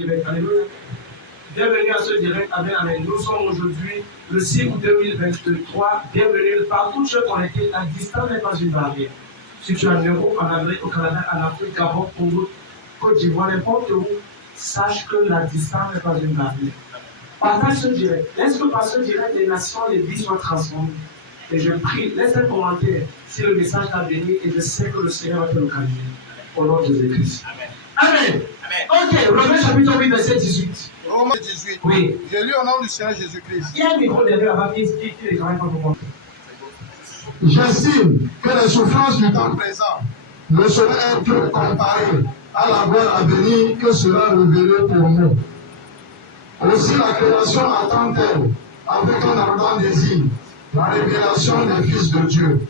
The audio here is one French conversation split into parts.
Alléluia. Bienvenue à ce direct. Amen, amen. Nous sommes aujourd'hui le 6 août 2023. Bienvenue partout où tu es connecté. La distance n'est pas une barrière. Si tu es en Europe, en Amérique, au Canada, en Afrique, Gabon, Congo, Côte d'Ivoire, n'importe où, sache que la distance n'est pas une barrière. Partage ce direct. Laisse que par ce direct, les nations, les vies soient transformées. Et je prie, laisse un commentaire si le message t'a béni et je sais que le Seigneur va te localiser. Au nom de Jésus-Christ. Amen. Ok, Romains chapitre 8, verset 18. Romains 18. Oui. J'ai lu au nom du Seigneur Jésus-Christ. Il y a un micro derrière là-bas qui ne travaille pas pour moi. J'estime que les souffrances du temps présent ne sauraient être comparées à la gloire à venir que sera révélée pour nous. Aussi la création attend-elle avec un ardent désir la révélation des fils de Dieu.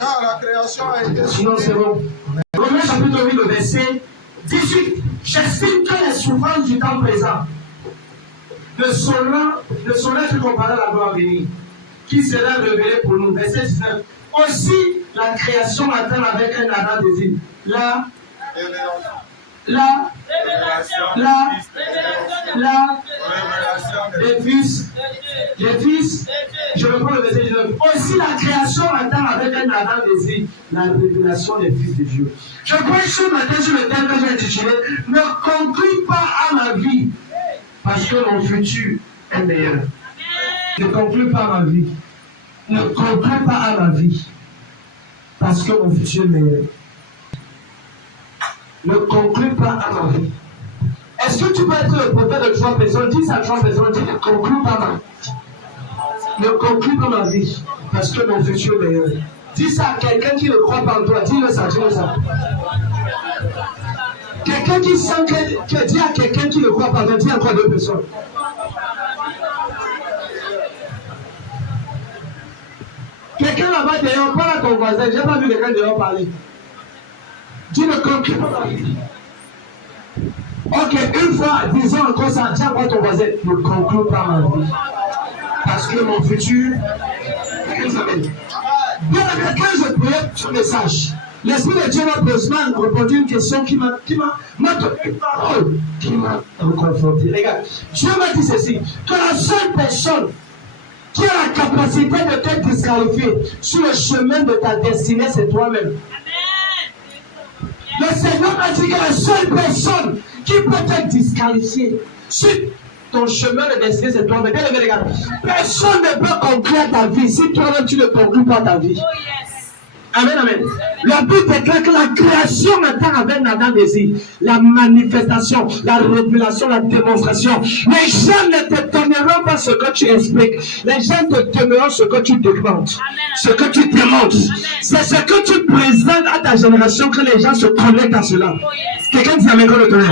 Car la création a été Sinon c'est bon. Romains chapitre 8, verset 18. J'estime que les souffrances du temps présent ne sauraient être comparées à la gloire à venir qui sera révélée pour nous. Verset 19. Aussi la création attend avec un ardent désir les fils, je reprends le verset 19. Aussi la création attend avec un ardent désir la révélation des fils de Dieu. Je crois ce matin sur le thème que j'ai intitulé ne conclue pas à ma vie parce que mon futur est meilleur. Ne conclue pas à ma vie. Ne conclue pas à ma vie parce que mon futur est meilleur. Ne conclue pas à ma vie. Est-ce que tu peux être le prophète de 3 personnes? Dis à 3 personnes, dis ne conclue pas ma vie. Ne conclue pas ma vie parce que mon futur est meilleur. Dis ça à quelqu'un qui ne croit pas en toi. Dis-le ça, dis-le ça. Quelqu'un qui sent que dis à quelqu'un qui ne croit pas en toi, dis encore 2 personnes. Quelqu'un là-bas dehors, parle à ton voisin. Je n'ai pas vu quelqu'un dehors parler. Dis ne conclue pas ma vie. Ok, une fois, disons encore ça, dis encore ton voisin, ne conclue pas ma vie. Parce que mon futur, quelqu'un s'appelle. Bien, quand je priais ce message, l'Esprit de Dieu m'a répondu une question qui m'a donné une parole, qui m'a reconforté. Regarde, Dieu m'a dit ceci, que la seule personne qui a la capacité de te disqualifier sur le chemin de ta destinée, c'est toi-même. Le Seigneur m'a dit que la seule personne qui peut te disqualifier sur ton chemin de destinée, c'est toi-même. Personne ne peut conclure ta vie si toi-même tu ne conclus pas ta vie. Amen, amen. La Bible déclare que la création attend avec un ardent désir la manifestation, la révélation, la démonstration. Les gens ne te donneront pas ce que tu expliques. Les gens te donneront ce que tu demandes. Ce que tu demandes. C'est ce que tu présentes à ta génération que les gens se connectent à cela. Quelqu'un dit amen quand le connaît.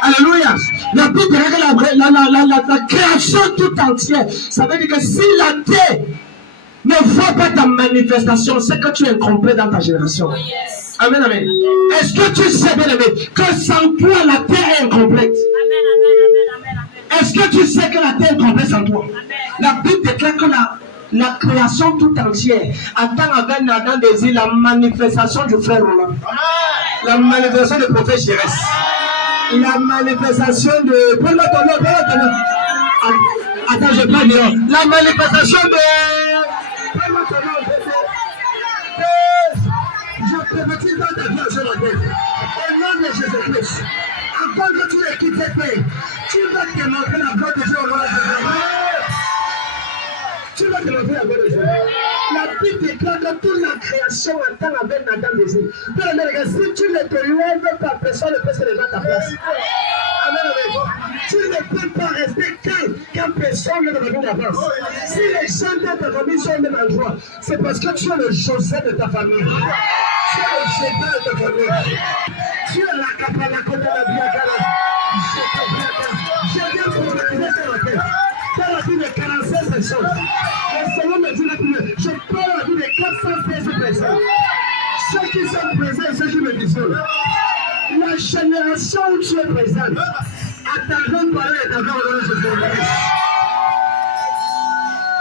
Alléluia. La Bible déclare que la création tout entière, ça veut dire que si la terre ne vois pas ta manifestation, c'est que tu es incomplet dans ta génération. Amen, amen. Est-ce que tu sais, bien aimé, que sans toi, la terre est incomplète? Est-ce que tu sais que la terre est incomplète sans toi? La Bible déclare que la création tout entière attend avec un ardent désir la manifestation du frère Roland. La manifestation du prophète Jérès. La manifestation de... Attends, je parle dehors. La manifestation de... Je prophétise dans ta vie ce matin. Au nom de Jésus-Christ. Avant que tu ne quittes cette paix, tu vas te démontrer la gloire de Dieu au nom de Jésus. Tu vas te démontrer la gloire de Dieu. La Bible déclare que toute la création attend avec Nathan désir. Si tu ne te lèves pas, personne ne peut se lever à ta place. Amen, amen. Tu ne peux pas rester quand personne ne te donne la place. Si les gens de ta famille sont même en joie, c'est parce que tu es le Joseph de ta famille. Tu es le Jésus de ta famille. Tu es la capala contre la biagara. Je viens pour te dire ce matin. Dans la vie de 46 personnes. Le Seigneur me dit je parle la vie de 416 personnes. Ceux qui sont présents et ceux qui me visionnent. La génération où tu es présent, attendons parler et t'attendons au Jésus.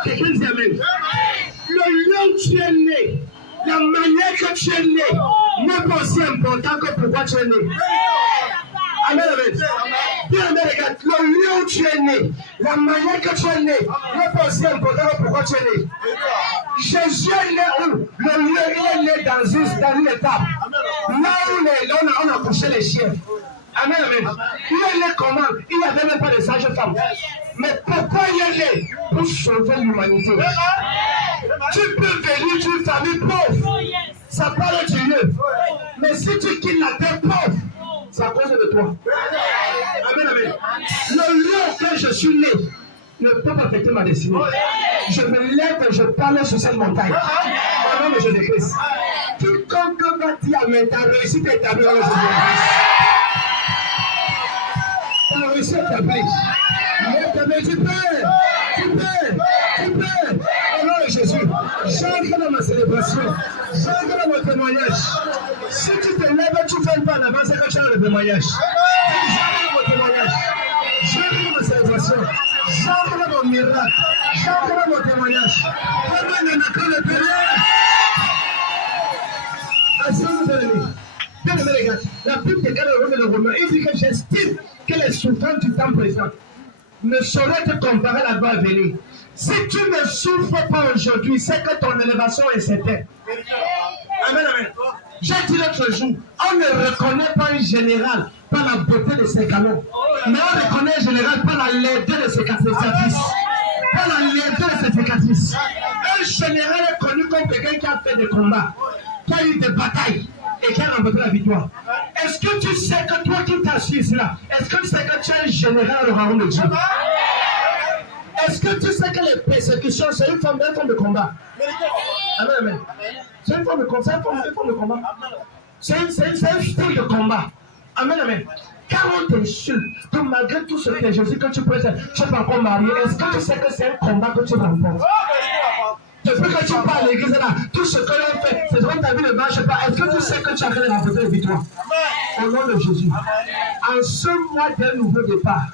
Quelqu'un dit amen. Le lieu où tu es né, la manière que tu es né, n'est pas aussi important que pourquoi tu es né. Amen, amen. Bien, regarde, le lieu où tu es né, la manière que tu es né, n'est pas aussi important pourquoi tu es né. Jésus est né où? Le lieu, il est né dans une étape. Là où on a couché les chiens. Amen, amen. Il est né comment? Il n'y avait même pas de sage femme. Mais pourquoi il est né? Pour sauver l'humanité. Tu peux venir d'une famille pauvre. Ça parle de Dieu. Mais si tu quittes la terre pauvre, c'est à cause de toi. Amen, amen. Le lieu auquel je suis né ne peut pas affecter ma destinée. Je me lève et je parle sur cette montagne. Au nom de Jésus-Christ. Quiconque va dire amen, ta réussite est établie dans le Jésus-Christ. Ta réussite est établie. Tu peux. Au nom de Jésus. J'entre dans ma célébration. J'entre dans mon témoignage. Si tu te lèves, tu ne fais pas en avant, c'est que tu as le témoignage. J'entre dans mon témoignage. J'entre dans ma célébration. J'entre dans mon miracle. J'entre dans mon témoignage. Comment ne pas le Père? Bien aimé les gars, la Bible déclare dans le Romain, il dit que j'estime que les souffrances du temps présent ne sauraient te comparer à la gloire à venir. Si tu ne souffres pas aujourd'hui, c'est que ton élévation est certaine. Amen, amen. J'ai dit l'autre jour, on ne reconnaît pas un général par la beauté de ses canons, mais on reconnaît un général par la laideur de ses cicatrices. Par la laideur de ses cicatrices. Un général est connu comme quelqu'un qui a fait des combats, qui a eu des batailles et qui a remporté la victoire. Est-ce que tu sais que toi qui t'assises là, est-ce que tu sais que tu es un général au royaume de Dieu? Est-ce que tu sais que les persécutions, c'est une forme de combat? Amen, amen. C'est une forme de combat. C'est un style de combat. Amen, amen. Quand on t'insulte, que malgré tout ce que Jésus que tu peux faire, tu n'es pas encore marié, est-ce que tu sais que c'est un combat que tu remportes? Depuis que tu parles à l'église là, tout ce que l'on fait, c'est que ta vie ne marche pas. Est-ce que tu sais que tu as gagné remporter la victoire? Au nom de Jésus. En ce mois d'un nouveau départ,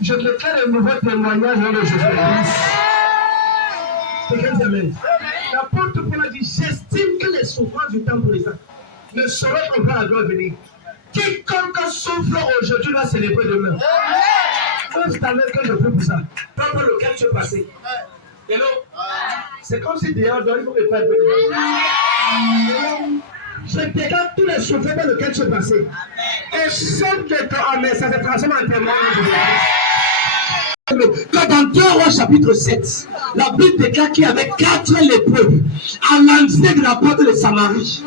je déclare un nouveau témoignage au nom de Jésus-Christ. L'apôtre Paul a dit, j'estime que les souffrances du temps présent ne sauraient comparer à la gloire à venir. Quiconque souffre aujourd'hui va célébrer demain. C'est à l'heure que je prie pour ça. Pas pour lequel tu es passé. Hello? C'est comme si dehors, il faut me faire un peu. Je déclare tous les souffrances dans lesquels tu es passé. Et chaque de toi, mais ça se transforme en témoignage. Quand dans 2 Rois chapitre 7, la Bible déclare qu'il y avait 4 lépreux à l'entrée de la porte de Samarie.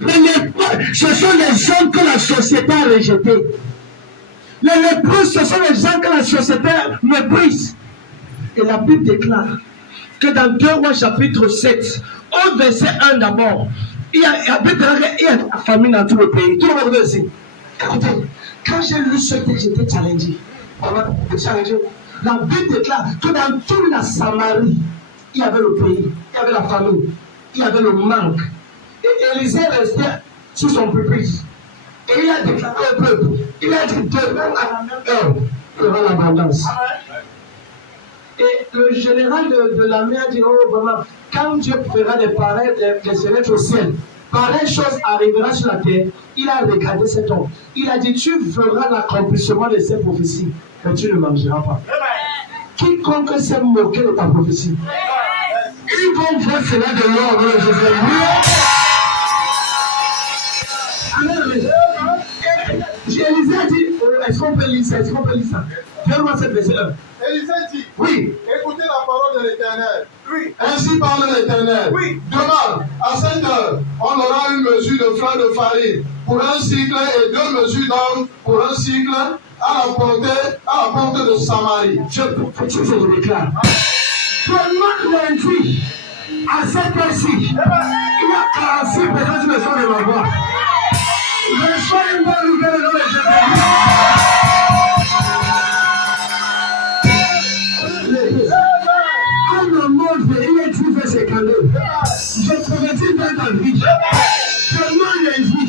Les lépreux, ce sont les gens que la société a rejetés. Les lépreux, ce sont les gens que la société méprise. Et la Bible déclare que dans 2 Rois chapitre 7, au verset 1 d'abord, il y a la famine dans tout le pays. Tout le monde ici. Écoutez, quand j'ai lu ce texte, j'étais challengé. La Bible déclare que dans toute la Samarie, il y avait le pays, il y avait la famine, il y avait le manque. Et Élisée restait sous son pupitre. Et il a déclaré au peuple, il a dit demain à la même heure, il y aura l'abondance. Et le général de l'armée a dit, oh vraiment, quand Dieu fera des pareilles, des fenêtres au ciel, pareille chose arrivera sur la terre. Il a regardé cet homme. Il a dit, tu verras l'accomplissement de ces prophéties, mais tu ne mangeras pas. Quiconque s'est moqué de ta prophétie, ils vont voir cela de l'ordre de Jésus. Élisée a dit, est-ce qu'on peut lire ça? Viens-moi cette verset 1. Élisée dit, oui, écoutez la parole de l'Éternel. Oui. Ainsi parle l'Éternel. Oui. Demain, à 7 heures, on aura une mesure de fleur de farine pour un cycle et 2 mesures d'orge pour un cycle à la porte de Samarie. Je déclare. Demain lundi, à cette heure-ci, il y a 46 personnes qui me sont de ma voix. Je sois une bonne nouvelle dans les Jésus. Je prophétise dans ta vie. Seulement lundi,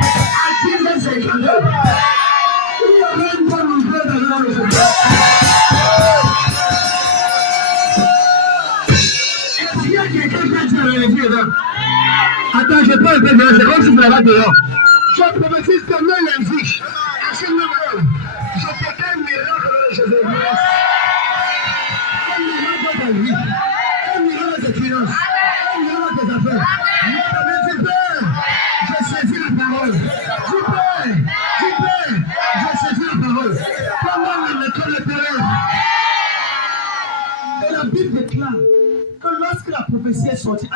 à 10h52, il y aura une bonne nouvelle dans le nom de Jésus. Est-ce qu'il y a quelqu'un qui a dit lundi dedans? Attends, je peux le faire, c'est comme si je me dehors. Je prophétise seulement lundi. À ce moment-là. policier sorti.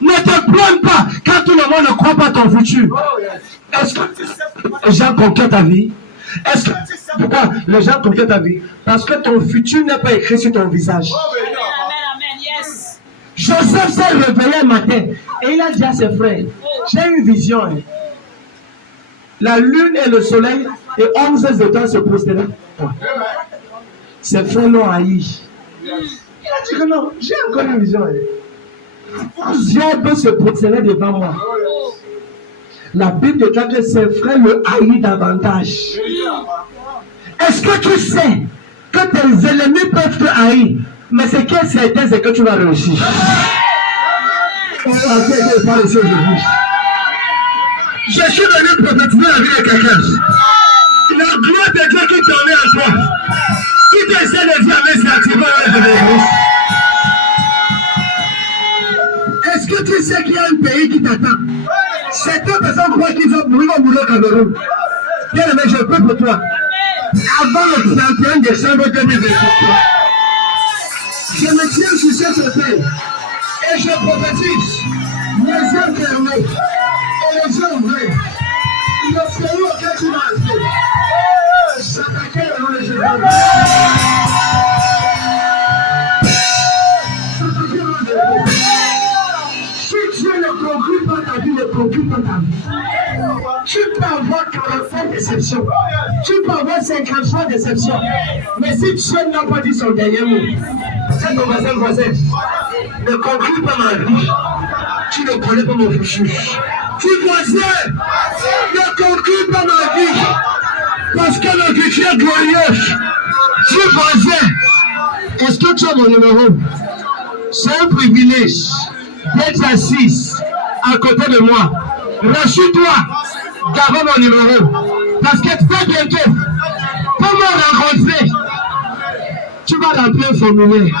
Ne te plains pas quand tout le monde ne croit pas ton futur. Est-ce que les gens conquièrent ta vie? Est-ce que pourquoi les gens conquièrent ta vie? Parce que ton futur n'est pas écrit sur ton visage. Joseph s'est réveillé un matin et il a dit à ses frères, j'ai une vision. La lune et le soleil et 11 étoiles se prosternaient. Ses frères l'ont haï. Il a dit que non, j'ai encore une vision. Dieu peut se prosterner devant moi. La Bible déclare que ses frères le haïssent davantage. Est-ce que tu sais que tes ennemis peuvent te haïr? Mais ce qui est certain, c'est que tu vas réussir. Je suis venu prophétiser la vie de quelqu'un. La gloire de Dieu qui tournait en toi. Si tu essaies de dire avec ça, tu vas réussir. Est-ce que tu sais qu'il y a un pays qui t'attend? Certaines personnes croient qu'ils vont mourir au Cameroun. Bien aimé, je prie pour toi. Avant le 31 décembre 2023, je me tiens sur cette hôtel et je prophétise les yeux fermés et les yeux ouverts. Le pays auquel tu vas entrer, s'attaquer le nom de Jésus. Si Dieu ne conclut pas ta vie, ne conclut pas ta vie. Tu peux avoir 45 déceptions. Tu peux avoir 53 déceptions. Mais si Dieu n'a pas dit son dernier mot, c'est ton voisin. Ne conclut pas ma vie. Tu ne connais pas mon futur. Tu voisin, ne conclut pas ma vie. Parce que le futur est glorieux. Tu voisin, est-ce que tu as mon numéro? C'est un privilège d'être assis à côté de moi. Rassure-toi d'avoir mon numéro. Parce que très bientôt, pour me rencontrer, tu vas remplir un formulaire.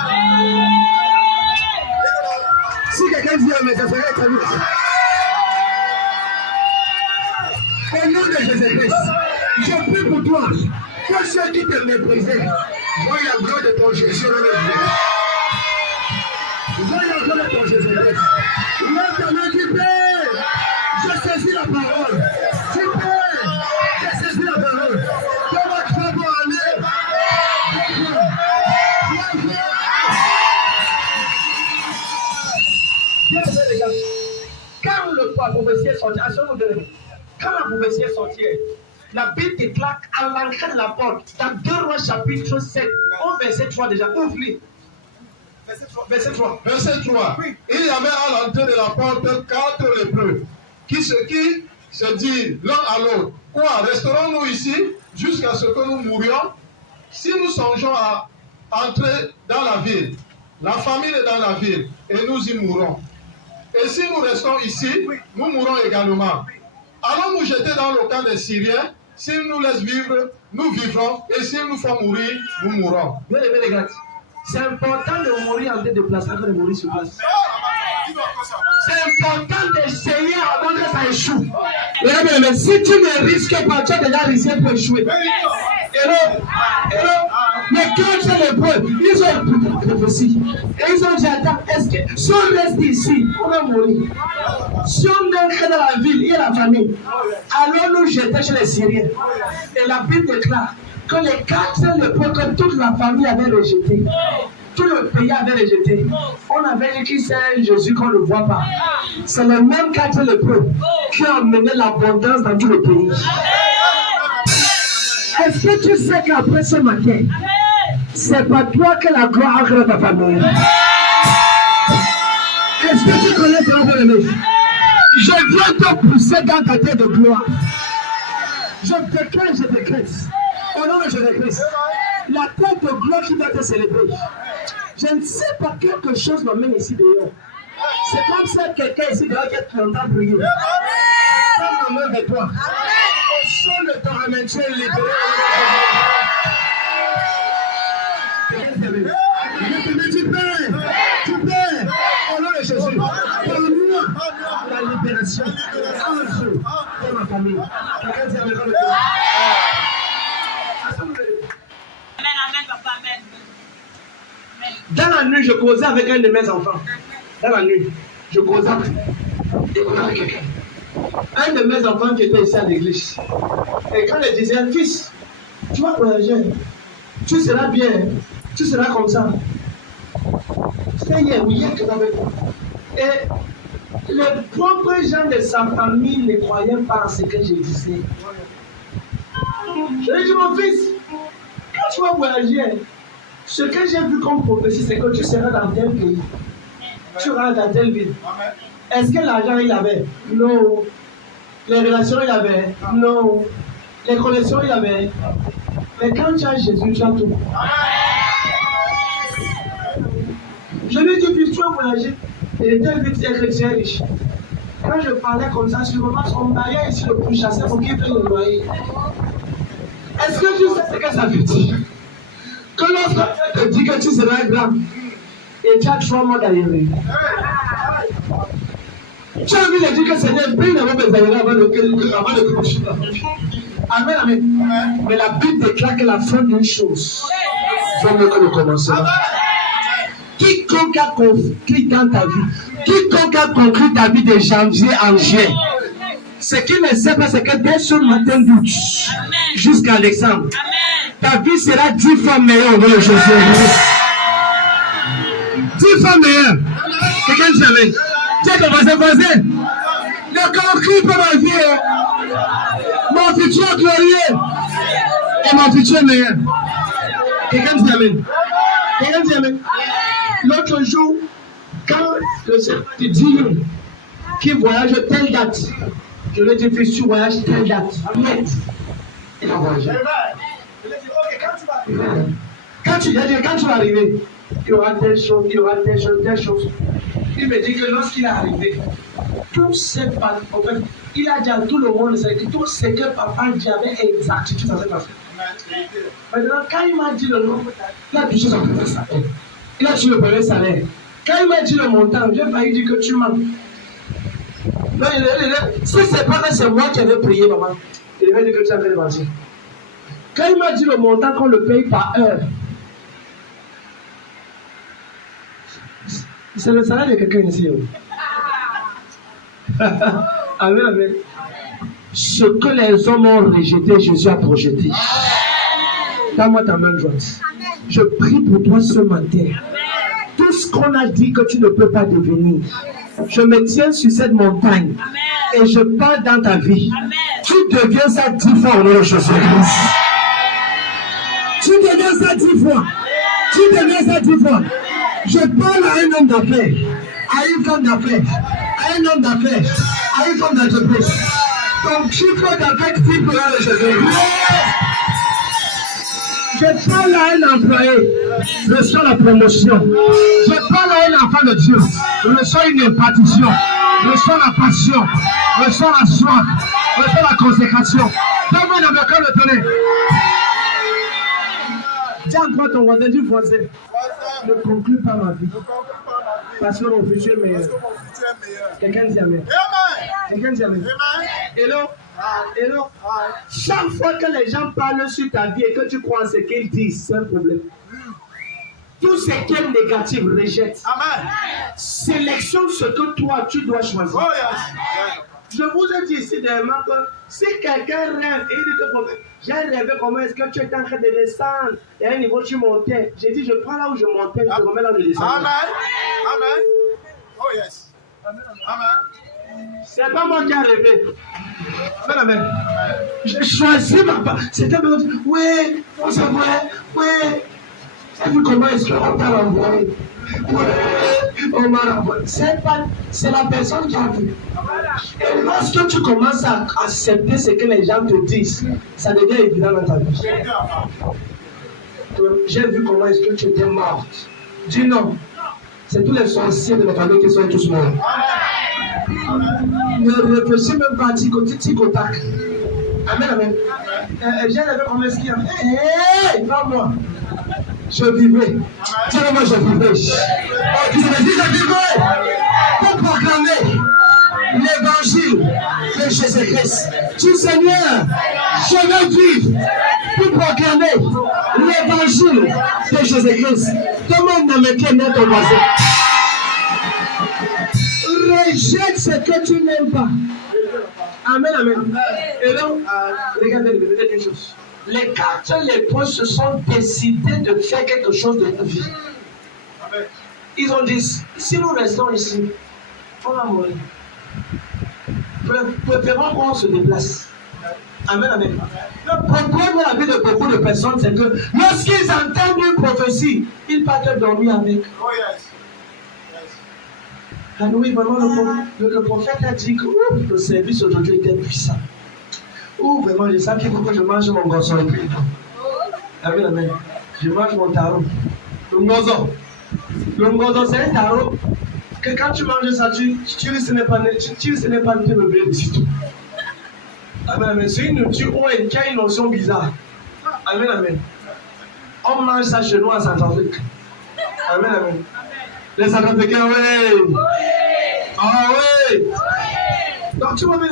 Si quelqu'un dit mais ça serait très bien. Au nom de Jésus-Christ, je prie pour toi que ceux qui te méprisaient voient la gloire de ton Jésus. Voyez la gloire de ton Jésus-Christ. Lève ta main, tu peux. Je saisis la parole. Tu peux. Je saisis la parole. Comment tu vas pour aller? Bien joué, les gars. Quand le prophétie est sorti, quand la prophétie est sortie, la Bible déclare à l'entrée de la porte, dans 2 Rois chapitre 7, au verset 3 déjà, ouvre-les. Verset 3. Verset 3. Oui. Il y avait à l'entrée de la porte 4 lépreux qui se disent l'un à l'autre, quoi, resterons-nous ici jusqu'à ce que nous mourions? Si nous songeons à entrer dans la ville, la famine est dans la ville et nous y mourrons. Et si nous restons ici, nous mourrons également. Allons nous jeter dans le camp des Syriens? S'ils nous laissent vivre, nous vivrons, et s'ils nous font mourir, nous mourrons. Bien aimé les gars, c'est important de mourir en déplacement que de mourir sur place. C'est important d'essayer avant que ça échoue. Mais si tu ne risques pas, tu as déjà risqué pour échouer. Mais quand tu es lépreux, ils ont prophétie. Et ils ont dit, attends, est-ce que si on reste ici, on va mourir. Si on entre dans la ville, il y a la famille. Allons nous jeter chez les Syriens. Et la Bible déclare que les 4 lépreux que toute la famille avait rejeté. Tout le pays avait rejeté. On avait dit qu'il c'est Jésus qu'on ne voit pas. C'est le même 4 lépreux qui ont amené l'abondance dans tout le pays. Est-ce que tu sais qu'après ce matin, c'est pas toi que la gloire entre dans ta famille? Est-ce que tu connais ton ennemi? Je viens te pousser dans ta tête de gloire. Je décrète. Au nom de Jésus-Christ, la tête de gloire qui va te célébrer. Je ne sais pas quelque chose m'amène ici dehors. C'est comme ça quelqu'un ici dehors qui est content de prier. Prends ma main de toi. Au son de ton amen, tu es libéré. Tu peux. Au nom de Jésus. Pour moi, la libération. Un jour, pour ma famille. Quelqu'un dit avec moi. Amen, amen, papa, amen. Amen. Dans la nuit, je causais avec un de mes enfants. Dans la nuit, je causais avec quelqu'un. Un de mes enfants qui était ici à l'église. Et quand il disait, fils, tu vas voyager, tu seras bien, tu seras comme ça. C'était hier, oui, hier que j'avais. Et les propres gens de sa famille ne croyaient pas à ce que je disais. Je lui ai dit, mon fils, quand tu vas voyager, ce que j'ai vu comme prophétie, c'est que tu seras dans tel pays. Tu seras dans telle ville. Est-ce que l'argent il avait? Non. Les relations il avait? Non. Les connexions il avait? Mais quand tu as Jésus, tu as tout. Je lui ai dit, puis tu vas voyager. Il était vite chrétien riche. Quand je parlais comme ça, sur le moment, on baillait ici le plus chassé pour qu'il paye le loyer. Est-ce que tu sais ce que ça veut dire? Que lorsque tu te dis que tu seras grand et tu as 3 mois d'arriver, tu as envie de dire que Seigneur, paye la robe avant de coucher. Amen, amen. Mais la Bible déclare que la fin d'une chose vaut mieux que le commencement. Quiconque a conclu dans ta vie, quiconque a conclu ta vie de janvier en juillet, ce qu'il ne sait pas, c'est que dès ce matin d'août jusqu'à décembre, ta vie sera 10 fois meilleure au nom de Jésus. 10 fois meilleure. Quelqu'un dit amen. Tiens ton voisin. Ne conclut pas ma vie. Mon futur est glorieux. Et mon futur est meilleur. Quelqu'un dit amen. Quelqu'un dit amen. L'autre jour, quand le Seigneur te dit qu'il voyage telle date, je lui ai dit, fils, tu voyages telle date. Il a voyagé. Quand tu vas arriver, il y aura telle chose, il y aura telle chose, telle chose. Il me dit que lorsqu'il est arrivé, tout ce que il a dit à tout le monde, c'est que tout ce que papa dit avec exactitude, ça s'est passé. Maintenant, quand il m'a dit le nom, il a touché son premier salaire. Il a touché le premier salaire. Quand il m'a dit le montant, j'ai failli dire que tu mens. Non, si c'est pas que c'est moi qui avais prié, maman, il va dire que tu avais menti. Quand il m'a dit le montant qu'on le paye par heure, c'est le salaire de quelqu'un ici. Amen, amen. Ce que les hommes ont rejeté, Jésus a projeté. Donne-moi ta main droite. Je prie pour toi ce matin. Tout ce qu'on a dit que tu ne peux pas devenir, je me tiens sur cette montagne et je parle dans ta vie. Tu deviens ça 10 fois au nom de Jésus-Christ. Tu deviens ça 10 fois. Tu deviens ça 10 fois. Je parle à un homme d'affaires, à une femme d'affaires, à un homme d'affaires, à une femme d'entreprise. Ton chiffre d'affaires triple au nom de Jésus-Christ. Je parle à un employé, reçois la promotion. Je parle à un enfant de Dieu, reçois une impartition, reçois la passion, reçois la soif, reçois la consécration. Donne-moi dans le cœur de tonnerre. Tiens encore ton voisin du voisin. Ne conclue pas ma vie. Parce que mon futur est meilleur. Quelqu'un dit amen. Quelqu'un dit amen. Hello. Hello. Chaque fois que les gens parlent sur ta vie et que tu crois en ce qu'ils disent, c'est un problème. Tout ce qui est négatif, rejette. Amen. Sélectionne ce que toi, tu dois choisir. Oh, yes. Je vous ai dit ici dernièrement que si quelqu'un rêve et il dit que j'ai rêvé comment est-ce que tu es en train de descendre et à un niveau tu montais, j'ai dit je prends là où je montais, je remets là où je descends. Amen. Amen. Oh yes. Amen. C'est pas moi qui ai rêvé. Amen, amen. J'ai choisi ma part. C'était bon. Oui, on s'est vrai. Oui. Et puis comment est-ce qu'on t'a renvoyé? Oui, on m'a renvoyé. C'est la personne qui a vu. Et lorsque tu commences à accepter ce que les gens te disent, ça devient évident dans ta vie. J'ai vu comment est-ce que tu étais morte. Dis non. C'est tous les sorciers de la famille qui sont tous morts. Ne réfléchis même pas à tic-au-tac. Amen, amen. J'ai rêvé comment est-ce qu'il y a. Hé, va-moi. Je vivrai. Dis-moi, je vivrai. Oh, tu me dis, je vivrai. Pour proclamer l'évangile de Jésus-Christ. Tu Seigneur, je veux vivre pour proclamer l'évangile de Jésus-Christ. Jésus-Christ. Demande à qui est ton voisin. Rejette ce que tu n'aimes pas. Amen, amen. Et donc, regardez une chose. Les 4 lépreux se sont décidés de faire quelque chose de leur vie. Ils ont dit, si nous restons ici, on va mourir. Préférons qu'on se déplace. Amen, amen. Le problème dans la vie de beaucoup de personnes, c'est que lorsqu'ils entendent une prophétie, ils partent dormir avec. Oh yes. Ah oui, vraiment, le prophète a dit que le service aujourd'hui était puissant. Vraiment, je sens qu'il faut que je mange mon garçon et puis. Amen, amen. Je mange mon tarot. Le ngozo. Le ngozo, c'est un tarot que quand tu manges ça, tu risques n'est pas de te lever du tout. Amen, amen. C'est une nourriture qui a une notion bizarre. Amen, amen. On mange ça chez nous en Centrafrique. Amen, amen. Les Centrafricains, oui. Ah oui. Donc tu vois bien,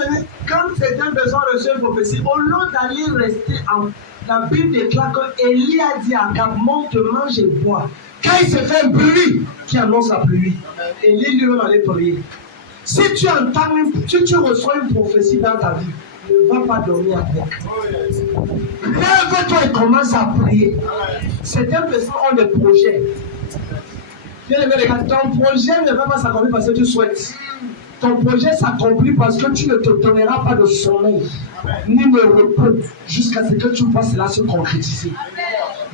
quand certaines personnes reçoivent une prophétie, au lieu d'aller rester en... La Bible déclare que Élie a dit à Gab, monte, mange et bois. Quand il se fait un bruit qui annonce la pluie, Élie lui-même allait prier. Si tu entends, tu reçois une prophétie dans ta vie, ne va pas dormir avec. Lève-toi et commence à prier. Certaines personnes ont des projets. Bien aimé les gars, ton projet ne va pas s'accomplir parce que tu souhaites. Ton projet s'accomplit parce que tu ne te donneras pas de sommeil, ni de repos, jusqu'à ce que tu vois cela se concrétiser.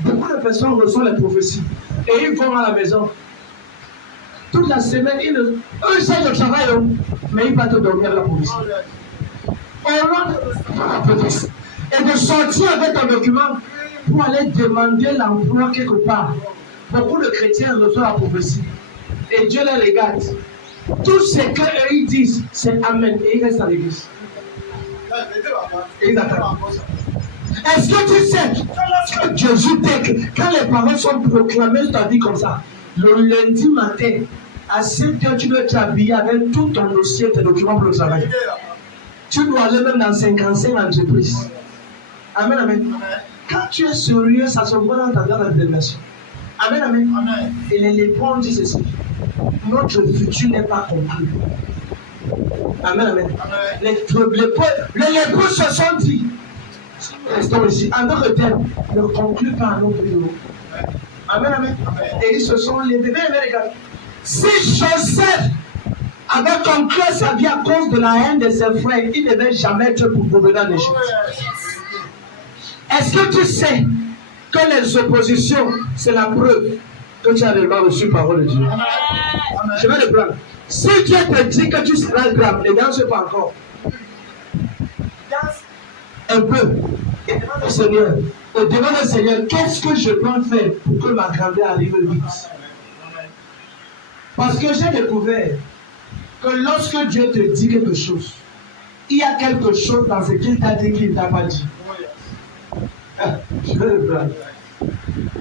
Beaucoup de personnes reçoivent les prophéties et ils vont à la maison. Toute la semaine, eux cherchent le travail, mais ils partent dormir la prophétie. Et de sortir avec un document pour aller demander l'emploi quelque part. Beaucoup de chrétiens reçoivent la prophétie et Dieu les regarde. Tout ce qu'ils disent, c'est Amen. Et ils restent à l'église. Et ils attendent. Est-ce que tu sais que Jésus dit quand les paroles sont proclamées, tu as dit comme ça, le lundi matin, à 7 heures, tu dois être habillé avec tout ton dossier, tes documents pour le travail. Tu dois aller même dans 55 entreprises. Amen, amen. Quand tu es sérieux, ça se voit dans ta détermination. Amen, amen. Amen. Et les lépreux disent ceci. Notre futur n'est pas conclu. Amen, amen. Les lépreux se sont dit, restons ici, en d'autres termes, ne conclut pas à notre bureau. Amen, amen. Et ils se sont levés. Si Joseph avait conclu sa vie à cause de la haine de ses frères, il ne devait jamais être pour gouverneur d'Égypte. Est-ce que tu sais que les oppositions, c'est la preuve que tu as réellement reçu la parole de Dieu? Je vais le prendre. Si Dieu te dit que tu seras grand, ne danse pas encore. Danse un peu. Et demande au Seigneur. Et demande au Seigneur, qu'est-ce que je dois faire pour que ma grandeur arrive vite? Parce que j'ai découvert que lorsque Dieu te dit quelque chose, il y a quelque chose dans ce qu'il t'a dit qu'il ne t'a pas dit. Je vais le prendre.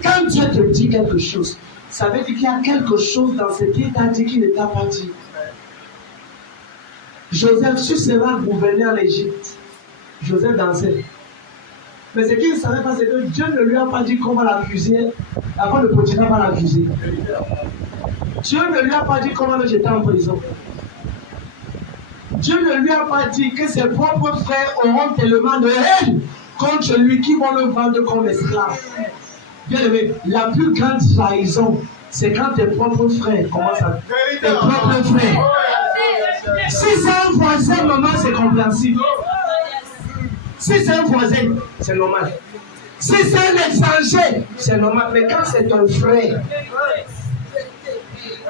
Quand Dieu te dit quelque chose, ça veut dire qu'il y a quelque chose dans ce qu'il t'a dit qu'il ne t'a pas dit. Joseph, tu seras gouverneur en Égypte. Joseph dansait. Mais ce qu'il ne savait pas, c'est que Dieu ne lui a pas dit comment l'accuser avant de continuer à l'accuser. Dieu ne lui a pas dit comment le jeter en prison. Dieu ne lui a pas dit que ses propres frères auront tellement de haine contre lui qui vont le vendre comme esclave. Bien aimé, la plus grande trahison, c'est quand tes propres frères commencent à... Tes propres frères. Si c'est un voisin, normal, c'est compréhensible. Si c'est un voisin, c'est normal. Si c'est un étranger, c'est normal. Mais quand c'est ton frère,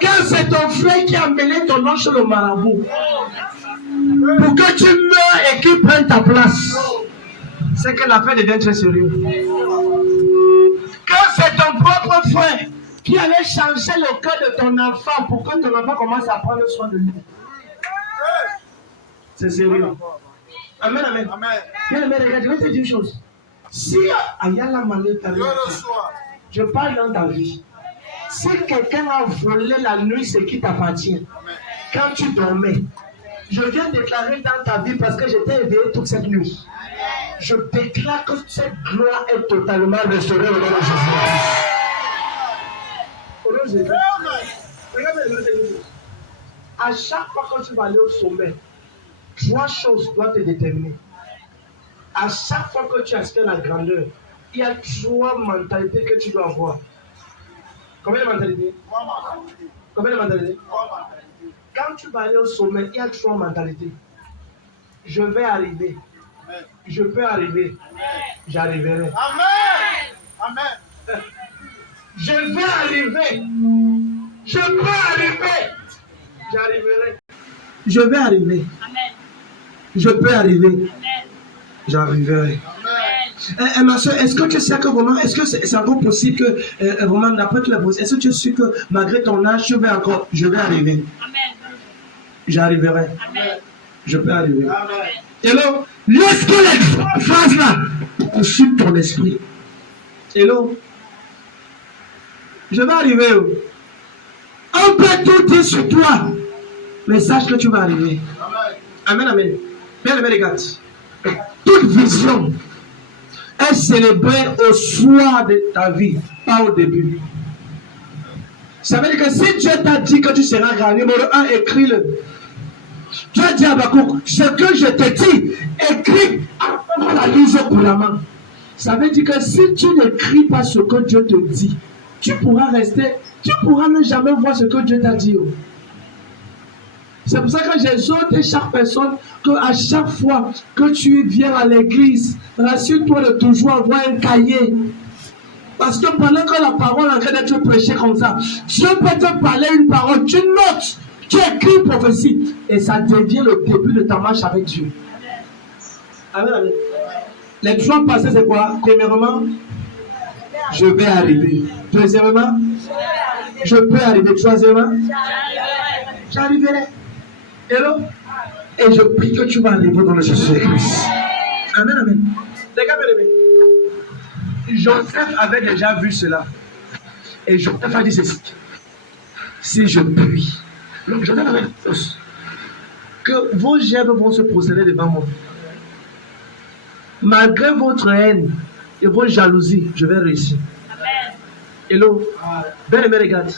quand c'est ton frère qui a amené ton nom chez le marabout, pour que tu meurs et qu'il prenne ta place, c'est que l'affaire devient très sérieuse. Quand c'est ton propre frère qui allait changer le cœur de ton enfant pour que ton enfant commence à prendre soin de lui, c'est sérieux. Amen, amen. Bien aimé, regarde, je vais te dire une chose. Si Ayala Maleta, je parle dans ta vie. Si quelqu'un a volé la nuit ce qui t'appartient, quand tu dormais, je viens déclarer dans ta vie parce que j'étais éveillé toute cette nuit. Je déclare que cette gloire est totalement restaurée au nom de Jésus. que je dis. Regarde les choses. À chaque fois que tu vas aller au sommet, 3 choses doivent te déterminer. À chaque fois que tu aspires à la grandeur, il y a 3 mentalités que tu dois avoir. Combien de mentalités? Combien de mentalités? Quand tu vas aller au sommet, il y a 3 mentalités. Je vais arriver. Je peux arriver. J'arriverai. Amen. Je vais arriver. Je peux arriver. J'arriverai. Je vais arriver. Je peux arriver. J'arriverai. Ma soeur, est-ce que tu sais que vraiment, est-ce que c'est encore possible que vraiment, d'après tu la poses, est-ce que tu sais que malgré ton âge, je vais arriver. J'arriverai. Je peux arriver. Hello, lorsque les phrases là consultent ton esprit. Hello, je vais arriver. On peut tout dire sur toi, mais sache que tu vas arriver. Amen, amen. Bien aimé les gars, toute vision est célébrée au soir de ta vie, pas au début. Ça veut dire que si Dieu t'a dit que tu seras grand, numéro 1, écris-le. Tu as dit à Habakkuk, ce que je te dis, écris avant la lise couramment. Ça veut dire que si tu n'écris pas ce que Dieu te dit, tu pourras rester, tu pourras ne jamais voir ce que Dieu t'a dit. C'est pour ça que j'exhorte chaque personne qu'à chaque fois que tu viens à l'église, rassure-toi de toujours avoir un cahier. Parce que pendant que la parole est en train d'être prêchée comme ça, Dieu peut te parler une parole, tu notes, tu écris une prophétie, et ça devient le début de ta marche avec Dieu. Amen, amen. Les 3 passés, c'est quoi? Premièrement, je vais arriver. Deuxièmement, je peux arriver. Troisièmement, j'arriverai. Hello? Et je prie que tu vas arriver dans le Jésus-Christ. Amen, amen. Les gars, bien aimés, Joseph avait déjà vu cela. Et Joseph a dit ceci. Si je puis. Donc Joseph avait dit que vos gerbes vont se procéder devant moi. Malgré votre haine et votre jalousie, je vais réussir. Amen. Hello? Bien aimé, regarde.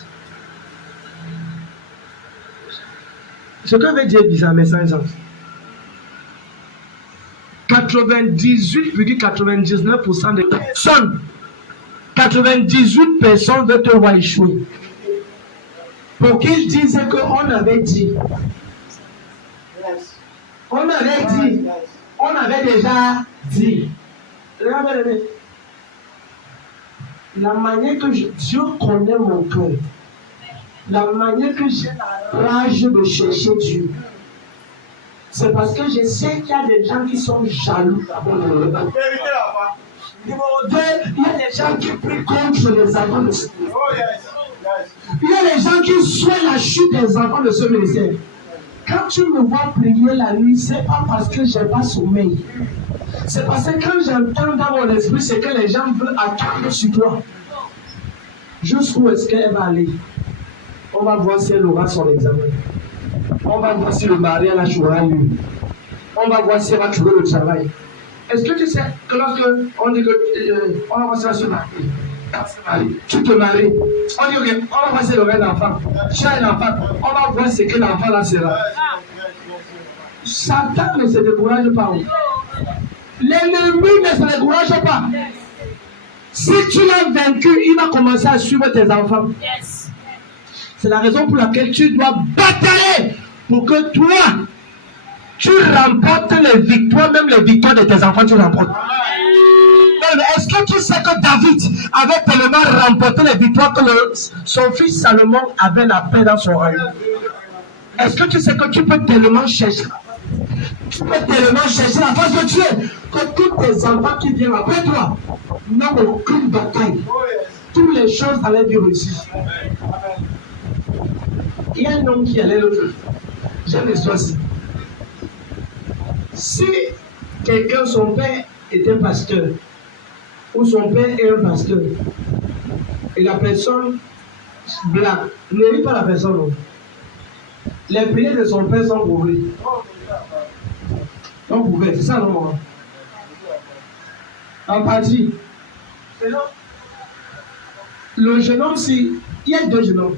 Ce que veut dire bizarre, mais sans sens. 98,99% des personnes, 98 personnes veulent te voir échouer. Pour qu'ils disent qu'on avait dit. On avait dit. On avait déjà dit. Regardez. La manière que Dieu connaît mon cœur. La manière que j'ai la rage de chercher Dieu. C'est parce que je sais qu'il y a des gens qui sont jaloux. Numéro 2, il y a des gens qui prient contre les enfants de ce ministère. Il y a des gens qui souhaitent la chute des enfants de ce ministère. Quand tu me vois prier la nuit, ce n'est pas parce que je n'ai pas sommeil. C'est parce que quand j'entends dans mon esprit, c'est que les gens veulent attendre sur toi. Jusqu'où est-ce qu'elle va aller? On va voir si elle aura son examen. On va voir si le mariage aura lieu. On va voir si elle va trouver le travail. Est-ce que tu sais que lorsque on dit que on va voir si elle va se marier, tu te maries, on dit ok, on va voir si elle aura un enfant. Tu as un enfant, on va voir ce que l'enfant là sera. Satan ne se décourage pas. L'ennemi ne se décourage pas. Si tu l'as vaincu, il va commencer à suivre tes enfants. C'est la raison pour laquelle tu dois batailler pour que toi, tu remportes les victoires, même les victoires de tes enfants, tu remportes. Est-ce que tu sais que David avait tellement remporté les victoires que son fils Salomon avait la paix dans son royaume? Est-ce que tu sais que tu peux tellement chercher? Tu peux tellement chercher la face de Dieu que tous tes enfants qui viennent après toi n'ont aucune bataille. Toutes les choses allaient bien réussir. Il y a un homme qui allait l'autre jour. J'aime l'histoire ici. Si quelqu'un, son père était pasteur, ou son père est un pasteur, et la personne blague, ne lit pas la personne, non. Les prières de son père sont couvertes. Sont couvertes, c'est ça non? En partie. Le jeune homme, si Il y a deux jeunes hommes.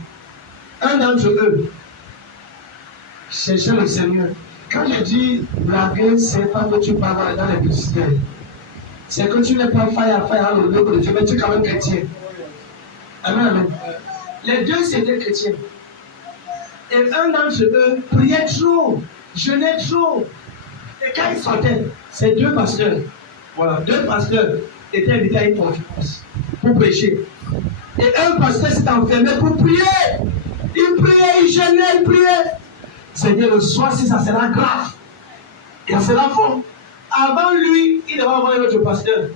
Un d'entre eux cherchait le Seigneur. Quand je dis la vie, c'est pas que tu parles dans les publicités. C'est que tu n'es pas faire le nom de Dieu, mais tu es quand même chrétien. Amen, amen. Les deux c'était chrétiens. Et un d'entre eux priait trop, jeûnait trop. Et quand ils sortaient, ces deux pasteurs, voilà, deux pasteurs étaient invités à une conférence pour prêcher. Et un pasteur s'est enfermé pour prier. Il priait, il jeûnait, il priait. Seigneur, le soir, si ça sera grave, et ça sera fort. Avant lui, il devait avoir un autre pasteur.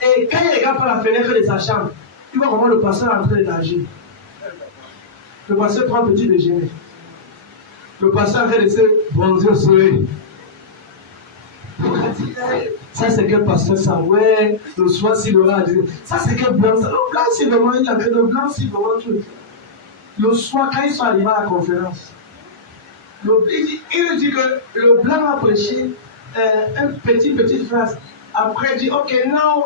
Et quand il regarde par la fenêtre de sa chambre, il voit comment le pasteur est en train d'agir. Le pasteur prend un petit déjeuner. Le pasteur est en train de se bronzer au soleil. Ça, c'est quel pasteur ça? Ouais, le soir, s'il aura dit. Ça, c'est quel blanc? Le blanc, c'est vraiment, il a fait le blanc, c'est vraiment tout. Le soir, quand ils sont arrivés à la conférence, il dit que le blanc a prêché une petite phrase. Après, il dit, OK, now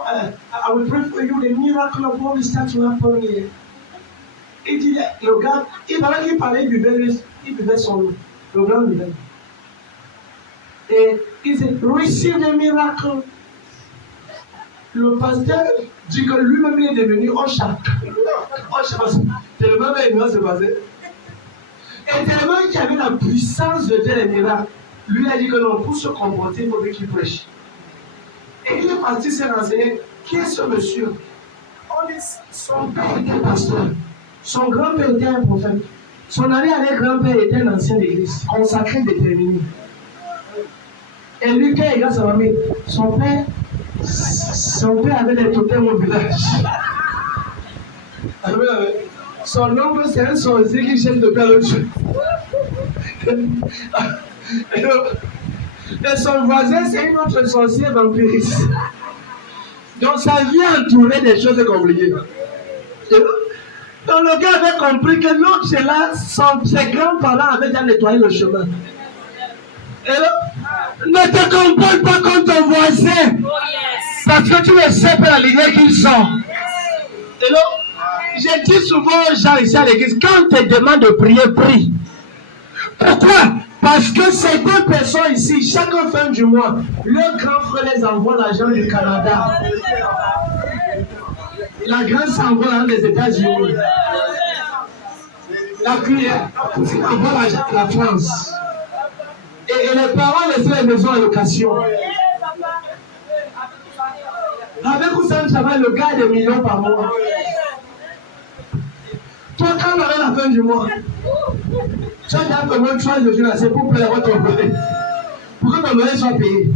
I will pray for you, the miracle of God will start to happen here. Il dit, le gars, il parlait, il buvait son eau. Le blanc buvait. Et il dit, receive the miracle. Le pasteur dit que lui-même il est devenu Ocha. Ocha, tellement il se passait. Et tellement qu'il avait la puissance de dire les miracles, lui a dit que non, pour se comporter, il faut qu'il prêche. Et il est parti se renseigner. Qui est ce monsieur? On dit, son père était pasteur. Son grand-père était un prophète. Son arrière-grand-père était un ancien d'église, consacré, déterminé. Et lui, quand il regarde sa famille, son père avait des totems au village. Son oncle, c'est un sorcier qui cherche de faire le jeu. Et son voisin, c'est une autre sorcière vampiriste. Donc sa vie est entourée des choses compliquées. Donc le gars avait compris que l'autre, c'est là, ses grands-parents avaient déjà nettoyé le chemin. Et là, ne te comporte pas comme ton voisin. Parce que tu ne sais pas la lumière qu'il sort. Et là, j'ai dit souvent aux gens ici à l'église, quand on te demande de prier, prie. Pourquoi? Parce que ces deux personnes ici, chaque fin du mois, leur grand frère les envoie l'argent du Canada. La grande s'envoie l'argent des États-Unis. La cuillère envoie l'argent de la France. Et les parents laissent les maisons à location. Avec où ça travaille, le gars a des millions par mois. Toi, quand on arrive à la fin du mois, tu as un peu de choix de jour, c'est pour plaire à ton bébé. Pour que ton bébé soit payé.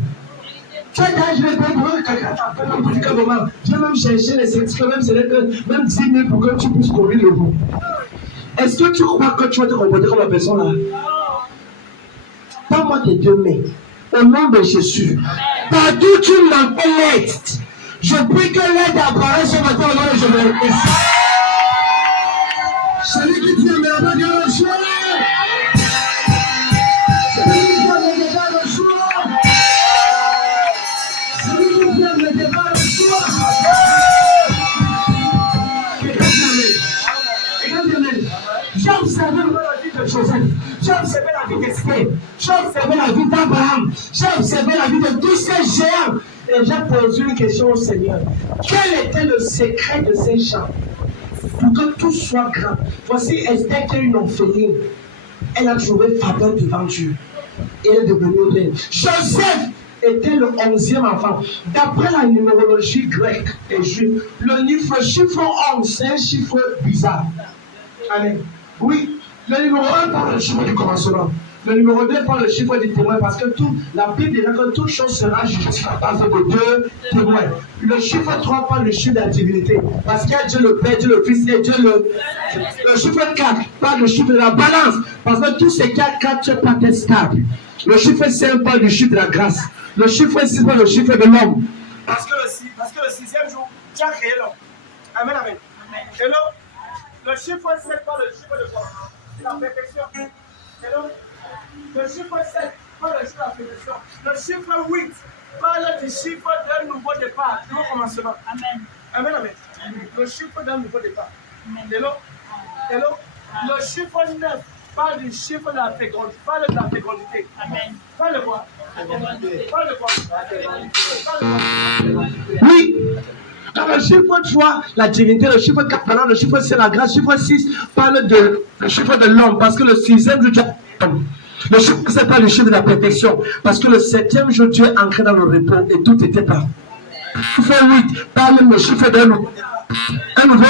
Tu as dit, je vais payer pour que quelqu'un t'appelle un petit moment. Je vais même chercher les certificats, même 10 000 pour que tu puisses courir le bout. Est-ce que tu crois que tu vas te comporter comme la personne là? Tends-moi tes deux mains. Au nom de Jésus. Partout tu m'entends l'aide. Je prie que l'aide apparaisse ce matin au nom de Jésus. Celui qui tient mes mains dans le choix. Celui qui tient mes mains dans le choix. Celui qui tient mes mains dans le choix. J'ai observé la vie de Joseph. J'ai observé la vie d'Esther. J'ai observé la vie d'Abraham. J'ai observé la vie de tous ces géants. Et j'ai posé une question au Seigneur. Quel était le secret de ces gens pour que tout soit grand? Voici Esther qui est une orpheline. Elle a trouvé faveur devant Dieu. Et elle est devenue reine. Joseph était le 11e enfant. D'après la numérologie grecque et juive, le chiffre 11, c'est un chiffre bizarre. Amen. Oui, le numéro 1 parle le chiffre du commencement. Le numéro 2 parle le chiffre du témoin parce que la Bible dit que toute chose sera justifiée à base de 2 témoins. Le chiffre 3 parle le chiffre de la divinité parce qu'il y a Dieu le Père, Dieu le Fils et Dieu le chiffre 4 parle le chiffre de la balance parce que tout ce qui a 4 parts est stable. Le chiffre 5 parle du chiffre de la grâce. Le chiffre 6 parle le chiffre de l'homme. Parce que le 6e jour, tu as créé l'homme. Amen, amen. Et là, le chiffre 7 parle le chiffre de quoi? La perfection. Et donc, le chiffre 7 parle le chiffre de la perfection. Le chiffre 8 parle du chiffre d'un nouveau départ, nouveau commencement. Amen. Amen, amen. Le chiffre d'un nouveau départ. Et donc, Hello? Le chiffre 9 parle du chiffre de la fécondité. Parle de la fécondité. Amen. Parle de quoi? Parle de quoi? Oui. Dans le chiffre 3, la divinité, le chiffre 4, maintenant, le chiffre 6, la grâce, le chiffre 6 parle de le chiffre de l'homme, parce que le 6e jour, Dieu est l'homme. Le chiffre 7 parle du chiffre de la perfection, parce que le 7e jour, Dieu est ancré dans le repos et tout était là. Le chiffre 8 parle le chiffre d'un nouveau.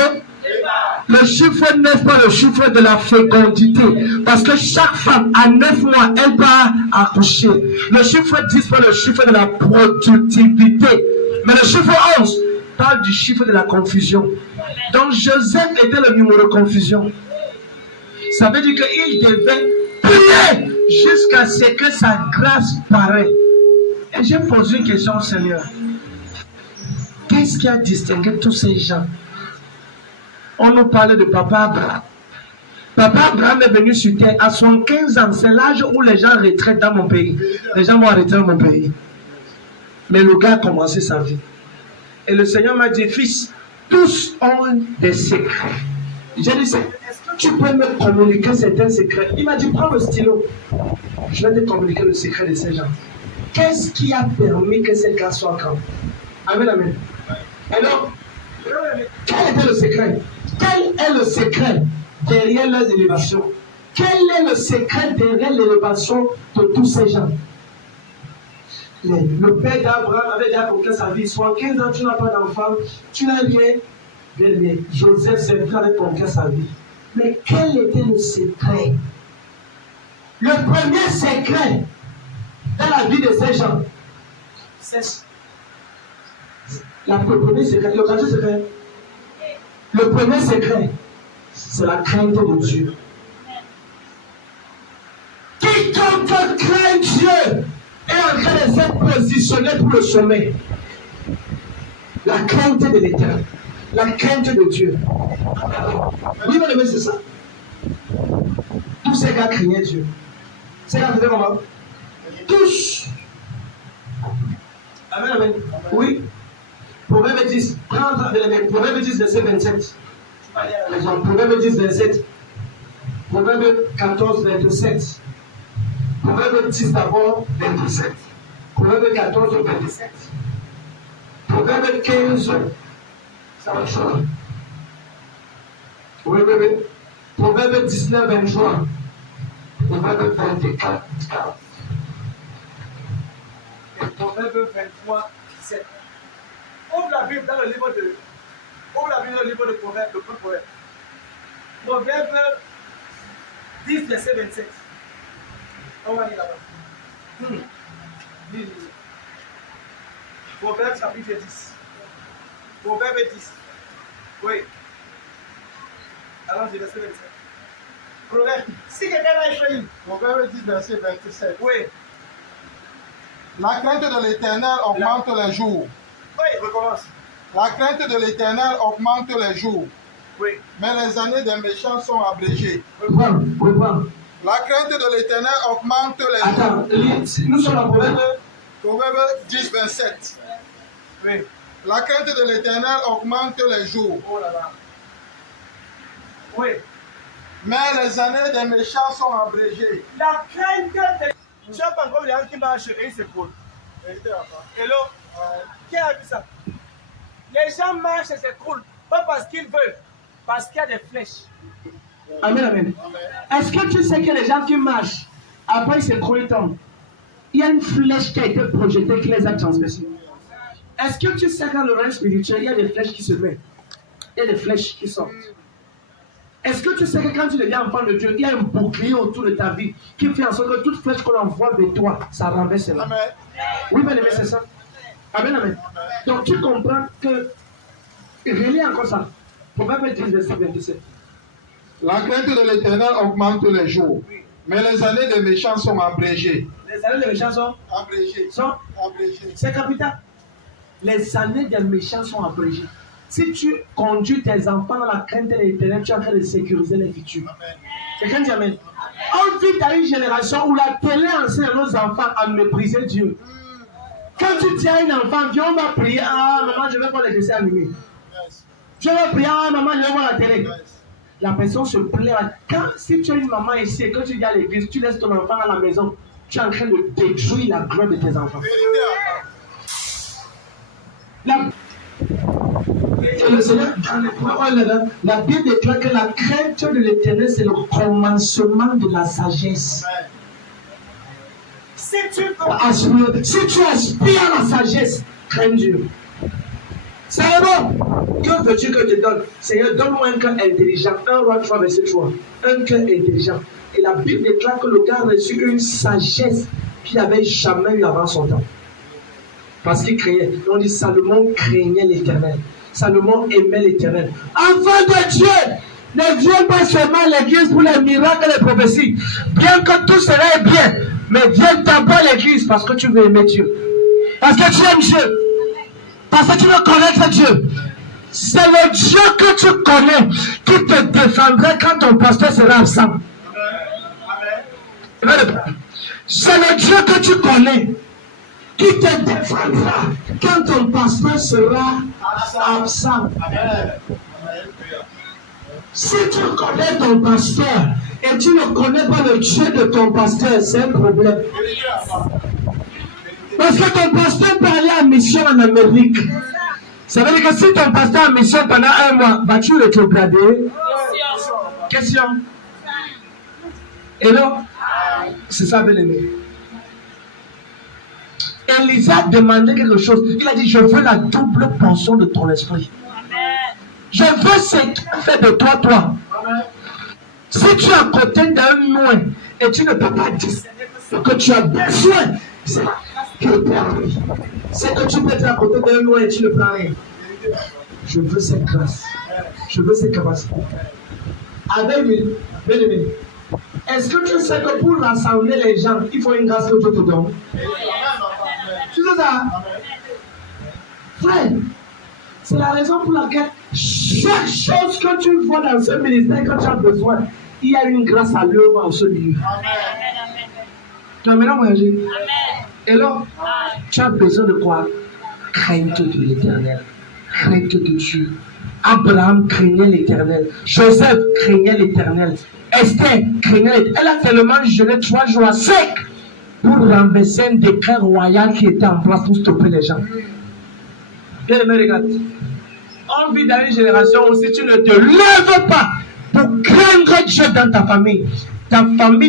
Le chiffre 9 parle le chiffre de la fécondité, parce que chaque femme à 9 mois, elle va accoucher. Le chiffre 10 parle le chiffre de la productivité. Mais le chiffre 11 parle du chiffre de la confusion. Donc Joseph était le numéro de confusion. Ça veut dire qu'il devait prier jusqu'à ce que sa grâce paraisse. Et j'ai posé une question au Seigneur. Qu'est-ce qui a distingué tous ces gens? On nous parle de Papa Abraham. Papa Abraham est venu sur terre à 75 ans. C'est l'âge où les gens retraitent dans mon pays. Les gens vont arrêter dans mon pays. Mais le gars a commencé sa vie. Et le Seigneur m'a dit, fils, tous ont des secrets. J'ai dit, est-ce que tu peux me communiquer certains secrets? Il m'a dit, prends le stylo. Je vais te communiquer le secret de ces gens. Qu'est-ce qui a permis que ces gars soient grands? Amen, amen. Alors, quel était le secret? Quel est le secret derrière leurs élévations? Quel est le secret derrière l'élévation de tous ces gens? Le père d'Abraham avait déjà compris sa vie. Soit 15 ans, tu n'as pas d'enfant, tu n'as rien. Bien, Joseph s'est fait avec conquérir sa vie. Mais quel était le secret? Le premier secret dans la vie de ces gens, c'est le premier secret. Le premier secret, c'est la crainte de Dieu. Quiconque craint Dieu est en train de se positionner pour le sommet. La crainte de l'Éternel. La crainte de Dieu. Oui, mais c'est ça. Tous ces gars craignaient Dieu. Ces gars faisaient comment? Tous. Amen, amen. Oui. Proverbe 10. Proverbe 10, verset 27. Proverbe 10, 27. Proverbe 14, 27. Proverbe 10 d'abord, 27. Proverbe 14, 27. Proverbe 15, ça va changer. Oui. Proverbe 19, 23. Proverbe 24, 40. Et Proverbe 23, 7. Ouvre la Bible dans le livre de Proverbe, le premier Proverbe. Proverbe 10, verset 27. On va lire là-bas. Proverbe chapitre 10. Proverbe 10. Oui. Alors, j'ai verset 27. Proverbe. Si quelqu'un a écrit. Proverbe 10, verset 27. Oui. La crainte de l'Éternel augmente les jours. Oui, recommence. La crainte de l'Éternel augmente les jours. Oui. Mais les années des méchants sont abrégées. Reprends. La crainte de l'Éternel augmente les jours. Attends, nous sommes en Proverbe. Proverbe 10, 27. Oui. La crainte de l'Éternel augmente les jours. Oh là là. Oui. Mais les années des méchants sont abrégées. La crainte de... Tu n'as pas encore les gens qui marchent et ils s'écroulent. Hello? Qui a vu ça? Les gens marchent et s'écroulent. Pas parce qu'ils veulent. Parce qu'il y a des flèches. Amen, amen. Est-ce que tu sais que les gens qui marchent, après ils s'écroulent, il y a une flèche qui a été projetée qui les a transpercés. Est-ce que tu sais que dans le règne spirituel, il y a des flèches qui se mettent? Il y a des flèches qui sortent. Est-ce que tu sais que quand tu deviens enfant de Dieu, il y a un bouclier autour de ta vie qui fait en sorte que toute flèche qu'on envoie vers toi, ça renverse cela? Amen. Oui, bien aimé, c'est ça. Amen, amen. Donc tu comprends que, relis encore ça. Proverbe 10, verset 27. La crainte de l'Éternel augmente les jours. Mais les années des méchants sont abrégées. Les années des méchants sont Abrégées. Abrégées. C'est capital. Les années des méchants sont abrégées. Si tu conduis tes enfants dans la crainte de l'Éternel, tu es en train de sécuriser les futurs. Quelqu'un dit amen. On vit dans une génération où la télé enseigne à nos enfants à mépriser Dieu. Quand tu dis à un enfant, viens, on va prier, ah maman, je vais voir les dessins animés. Je vais prier, ah maman, je vais voir la télé. La personne se plaint. Si tu as une maman ici et que tu viens à l'église, tu laisses ton enfant à la maison, tu es en train de détruire la gloire de tes enfants. Le Seigneur, la Bible déclare que la crainte de l'Éternel, c'est le commencement de la sagesse. Si tu aspires à la sagesse, crains Dieu. C'est bon. Que veux-tu que je te donne? Seigneur, donne-moi un cœur intelligent. 1 Roi 3, verset 3. Un cœur intelligent. Et la Bible déclare que le gars a reçu une sagesse qu'il n'avait jamais eu avant son temps. Parce qu'il craignait. On dit Salomon craignait l'Éternel. Salomon aimait l'Éternel. Enfant de Dieu, ne viens pas seulement à l'église pour les miracles et les prophéties. Bien que tout serait bien, mais viens d'abord à l'église parce que tu veux aimer Dieu. Parce que tu aimes Dieu. Parce que tu veux connaître Dieu. C'est le Dieu que tu connais qui te défendra quand ton pasteur sera absent. C'est le Dieu que tu connais qui te défendra quand ton pasteur sera absent. Si tu connais ton pasteur et tu ne connais pas le Dieu de ton pasteur, c'est un problème. Parce que ton pasteur peut aller en mission en Amérique. Ça veut dire que si ton pasteur est en mission pendant 1 mois, vas-tu rétrograder? Question. Et non? C'est ça, bien aimé. Élisa a demandé quelque chose. Il a dit, je veux la double portion de ton esprit. Je veux ce qu'il fait de toi, toi. Si tu es à côté d'un noix et tu ne peux pas dire ce que tu as besoin, c'est que c'est que tu peux être à côté d'un noix et tu ne prends rien. Je veux cette grâce. Je veux cette capacité. Avec lui, bien aimé, est-ce que tu sais que pour rassembler les gens, il faut une grâce que Dieu te donne? Tu sais ça? Frère, c'est la raison pour laquelle chaque chose que tu vois dans ce ministère que tu as besoin, il y a une grâce à l'œuvre en ce lieu. Tu as maintenant voyagé? Et là, tu as besoin de quoi? Crainte de l'Éternel. Crainte de Dieu. Abraham craignait l'Éternel. Joseph craignait l'Éternel. Esther craignait l'Éternel. Elle a tellement jeûné 3 jours à sec pour renverser un décret royal qui était en place pour stopper les gens. Bien aimé, regarde. On vit dans une génération où si tu ne te lèves pas pour craindre Dieu dans ta famille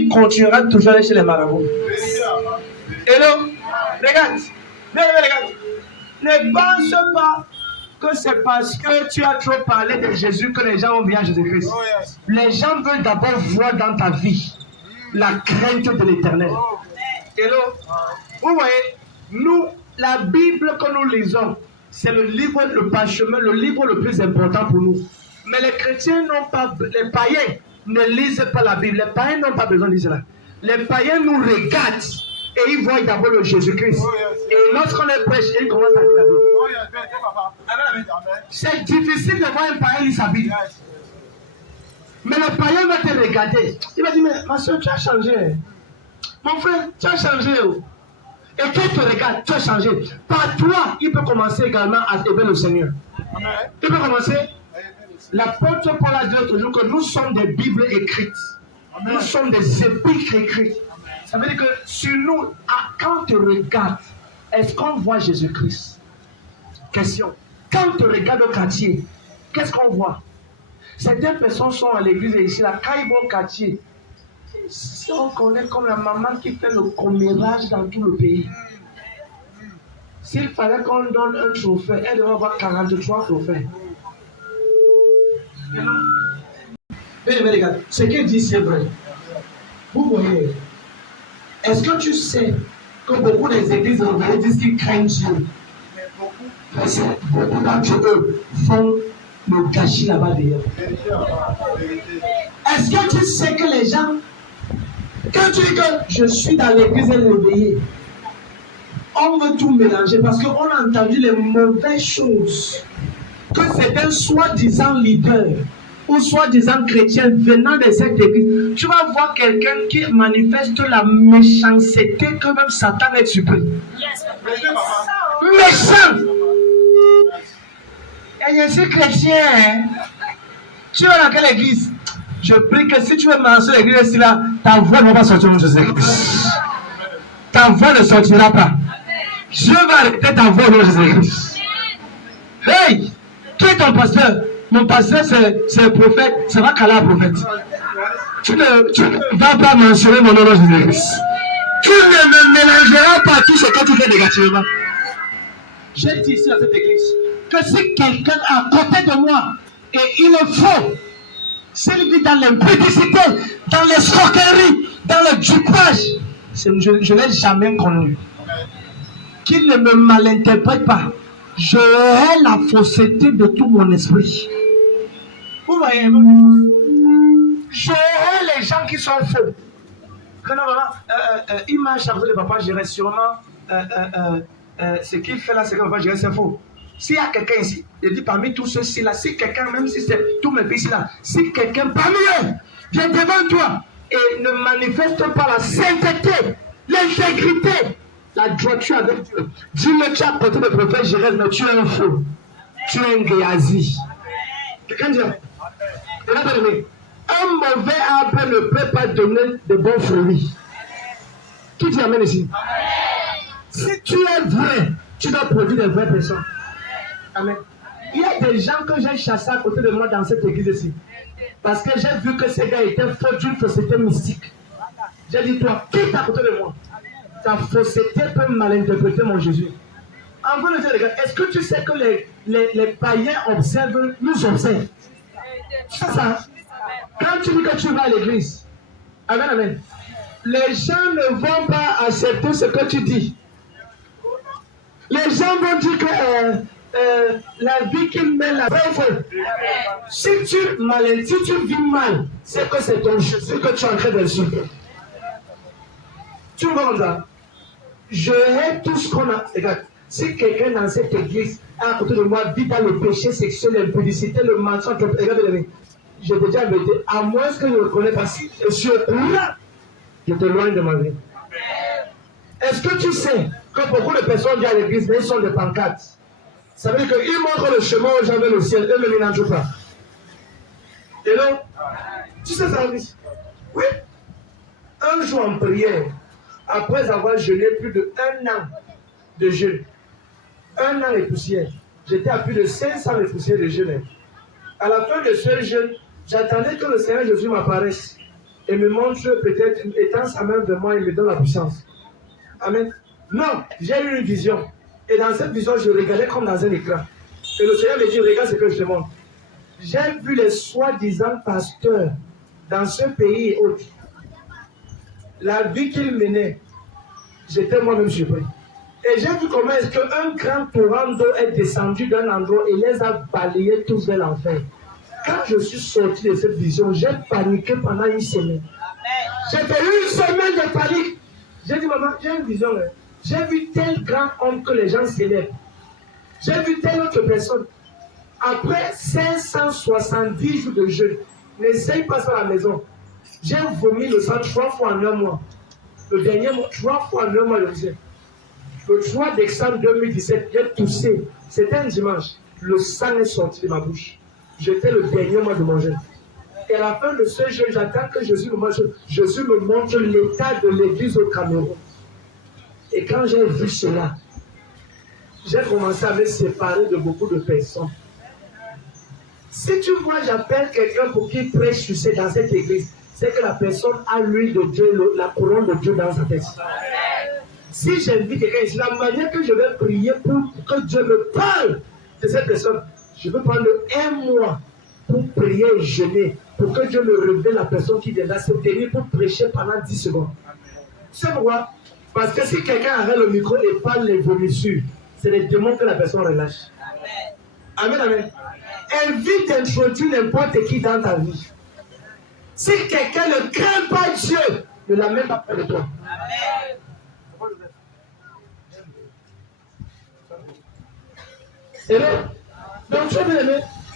continuera toujours chez les marabouts. Hello, regarde. Bien aimé, regarde. Ne pense pas que c'est parce que tu as trop parlé de Jésus que les gens ont vu à Jésus-Christ. Oh, yes. Les gens veulent d'abord voir dans ta vie la crainte de l'Éternel. Hello. Vous voyez, nous, la Bible que nous lisons, c'est le livre, le parchemin, le livre le plus important pour nous. Mais les chrétiens n'ont pas, les païens ne lisent pas la Bible. Les païens n'ont pas besoin de lire cela. Les païens nous regardent et ils voient d'abord le Jésus-Christ. Oh, yes. Et lorsqu'on les prêche, ils commencent à lire la Bible. Oh, yes. C'est difficile de voir un païen lire sa Bible. Yes. Mais le païen va te regarder. Il va dire, mais ma soeur, tu as changé. Mon frère, tu as changé. Et quand tu regardes, tu as changé. Par toi, il peut commencer également à aimer le Seigneur. Amen. Il peut commencer. L'apôtre Paul a dit toujours que nous sommes des Bibles écrites. Amen. Nous sommes des épîtres écrites. Ça veut dire que sur nous, quand tu regardes, est-ce qu'on voit Jésus-Christ? Question. Quand tu regardes au quartier, qu'est-ce qu'on voit? Certaines personnes sont à l'église et ici, là, quand ils vont au quartier, si on connaît comme la maman qui fait le commérage dans tout le pays. S'il fallait qu'on donne un trophée, elle devrait avoir 43 trophées. Mais regarde, ce qu'elle dit c'est vrai. Vous voyez, est-ce que tu sais que beaucoup des églises disent qu'ils craignent Dieu? Beaucoup d'entre eux font le gâchis là-bas d'ailleurs. Est-ce que tu sais que les gens, quand tu dis que je suis dans l'église réveillée, on veut tout mélanger parce qu'on a entendu les mauvaises choses que certains soi-disant leaders ou soi-disant chrétiens venant de cette église, tu vas voir quelqu'un qui manifeste la méchanceté que même Satan est surpris. Yes. Méchant! Et je suis chrétien, hein? Tu vas dans quelle église? Je prie que si tu veux marcher l'église ici là, ta voix ne va pas sortir de Jésus-Christ. Ta voix ne sortira pas. Dieu va arrêter ta voix de Jésus-Christ. Hey! Qui est ton pasteur? Mon pasteur, c'est le prophète. Ça va caler un prophète. Tu ne vas pas mentionner mon nom de Jésus-Christ. Tu ne me mélangeras pas tout ce que tu fais négativement. J'ai dit ici dans cette église que si quelqu'un est à côté de moi et il est faux, s'il vit dans l'impudicité, dans l'escroquerie, dans le dupage, je ne l'ai jamais connu. Qu'il ne me malinterprète pas. Je hais la fausseté de tout mon esprit. Vous voyez, je hais les gens qui sont faux. Que non, maman, il m'a chargé de papa, j'irai sûrement. Ce qu'il fait là, c'est que papa, j'irai, c'est faux. S'il y a quelqu'un ici, je dis parmi tous ceux-ci là, si quelqu'un, même si c'est tous mes fils là, si quelqu'un parmi eux vient devant toi et ne manifeste pas la sainteté, l'intégrité, la droiture avec Dieu, dis-le, tu as porté le prophète Jérémie, mais tu es un faux, tu es un Géasi. Quelqu'un dit, un mauvais arbre ne peut pas donner de bons fruits. Qui dit amen ici? Si tu es vrai, tu dois produire des vraies personnes. Amen. Il y a des gens que j'ai chassés à côté de moi dans cette église ici. Parce que j'ai vu que ces gars étaient faux d'une fausseté mystique. J'ai dit, toi, quitte à côté de moi. Ta fausseté peut malinterpréter mon Jésus. En vrai de dire, les gars, est-ce que tu sais que les païens observent, nous observent? C'est ça. Quand tu dis que tu vas à l'église, amen, amen, les gens ne vont pas accepter ce que tu dis. Les gens vont dire que la vie qu'ils mènent là, si tu vis mal, c'est que c'est ton Jésus que tu es en train de suivre. Tu vois ça? Je hais tout ce qu'on a. Regarde, si quelqu'un dans cette église à côté de moi vit dans le péché sexuel, l'impudicité, le mensonge, regardez, je te dis la vérité, à moins que je ne le connais pas, si je suis au courant, je te loin de ma vie. Est-ce que tu sais que beaucoup de personnes viennent à l'église, mais ils sont des pancartes? Ça veut dire qu'ils montrent le chemin où j'avais le ciel, eux ne ménagent pas. Et donc, tu sais ça, oui. Un jour en prière, après avoir jeûné plus de 1 an de jeûne, 1 an et poussière, j'étais à plus de 500 et poussières de jeûne. À la fin de ce jeûne, j'attendais que le Seigneur Jésus m'apparaisse et me montre peut-être, étant sa main de moi, il me donne la puissance. Amen. Non, j'ai eu une vision. Et dans cette vision, je regardais comme dans un écran. Et le Seigneur me dit, regarde ce que je te montre. J'ai vu les soi-disant pasteurs dans ce pays et autres. La vie qu'ils menaient, j'étais moi-même surpris. Et j'ai vu comment est-ce qu'un grand torrent d'eau est descendu d'un endroit et les a balayés tous vers l'enfer. Quand je suis sorti de cette vision, j'ai paniqué pendant 1 semaine. J'ai fait 1 semaine de panique. J'ai dit, maman, j'ai une vision. J'ai vu tel grand homme que les gens célèbrent. J'ai vu telle autre personne. Après 570 jours de jeûne, n'essaye pas ça à la maison. J'ai vomi le sang 3 fois en 1 mois. Le dernier mois, 3 fois en 1 mois, je disais. Le 3 décembre 2017, j'ai toussé. C'était un dimanche. Le sang est sorti de ma bouche. J'étais le dernier mois de mon jeûne. Et à la fin de ce jeûne, j'attends que Jésus me montre l'état de l'église au Cameroun. Et quand j'ai vu cela, j'ai commencé à me séparer de beaucoup de personnes. Si tu vois, j'appelle quelqu'un pour qu'il prêche dans cette église, c'est que la personne a l'huile de Dieu, la couronne de Dieu dans sa tête. Si j'invite quelqu'un ici, la manière que je vais prier pour que Dieu me parle de cette personne, je vais prendre 1 mois pour prier et jeûner, pour que Dieu me révèle la personne qui viendra se tenir pour prêcher pendant 10 secondes. C'est pourquoi? Parce que si quelqu'un arrête le micro et parle les vomissures, c'est les démons que la personne relâche. Amen, amen. Évite d'introduire n'importe qui dans ta vie. Si quelqu'un ne craint pas Dieu, ne l'amène pas près de toi. Amen. Et donc, tu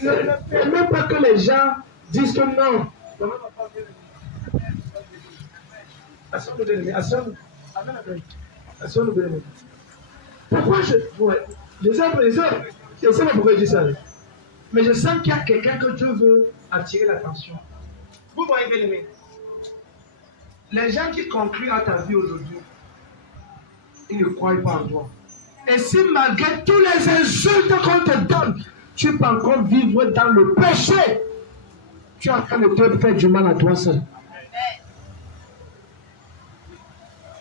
ne permets pas que les gens disent que non. Amen, amen. Pourquoi je sais pas pourquoi je dis ça. Mais je sens qu'il y a quelqu'un que Dieu veut attirer l'attention. Vous voyez bien aimé. Les gens qui concluent à ta vie aujourd'hui, ils ne croient pas en toi. Et si malgré tous les insultes qu'on te donne, tu peux encore vivre dans le péché, tu es en train de te faire du mal à toi seul.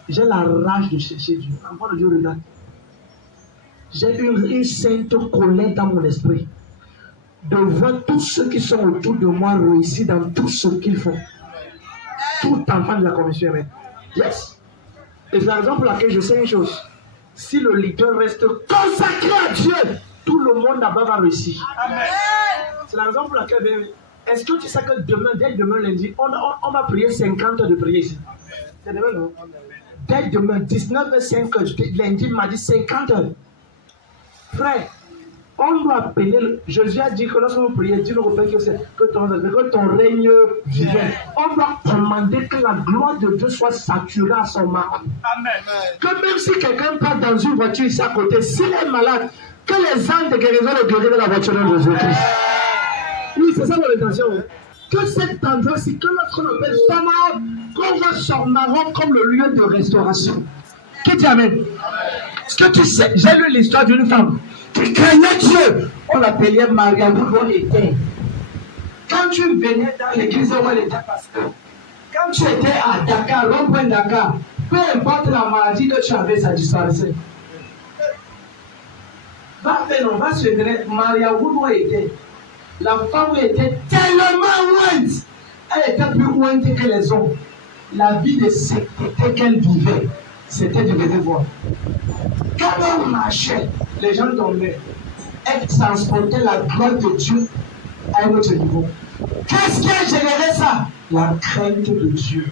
J'ai la rage de chercher Dieu. Encore Dieu regarde. J'ai une sainte colère dans mon esprit de voir tous ceux qui sont autour de moi réussir dans tout ce qu'ils font. Tout enfant de la commission humaine. Yes. Et c'est la raison pour laquelle je sais une chose. Si le leader reste consacré à Dieu, tout le monde là-bas va réussir. Amen. C'est la raison pour laquelle, est-ce que tu sais que demain, dès demain lundi, on va prier 50 heures de prière ici? C'est demain, non? Dès demain, 19h05, lundi, mardi, 50 heures. Frère, on doit appeler, Jésus a dit que lorsque vous priez, dis-le au Père que ton règne vienne. On doit commander que la gloire de Dieu soit saturée à son mari. Amen. Que même si quelqu'un part dans une voiture ici à côté, s'il est malade, que les anges de guérison le guérissent de la voiture de Jésus-Christ. Oui, c'est ça mon intention. Que cette endroit-ci, que lorsqu'on appelle Samar, qu'on voit son Maroc comme le lieu de restauration. Qui dit Amen? Est-ce que tu sais, j'ai lu l'histoire d'une femme qui craignait Dieu. On l'appelait Maria était. Quand tu venais dans l'église où elle était pasteur, quand tu étais à Dakar, rond-point Dakar, peu importe la maladie que tu avais, ça disparaissait. Va se dire, Maria était. La femme était tellement lointe. Elle était plus lointe que les hommes. La vie de sainteté qu'elle vivait, c'était de venir voir. Quand on marchait, les gens tombaient. Elle transportait la gloire de Dieu à un autre niveau. Qu'est-ce qui a généré ça? La crainte de Dieu.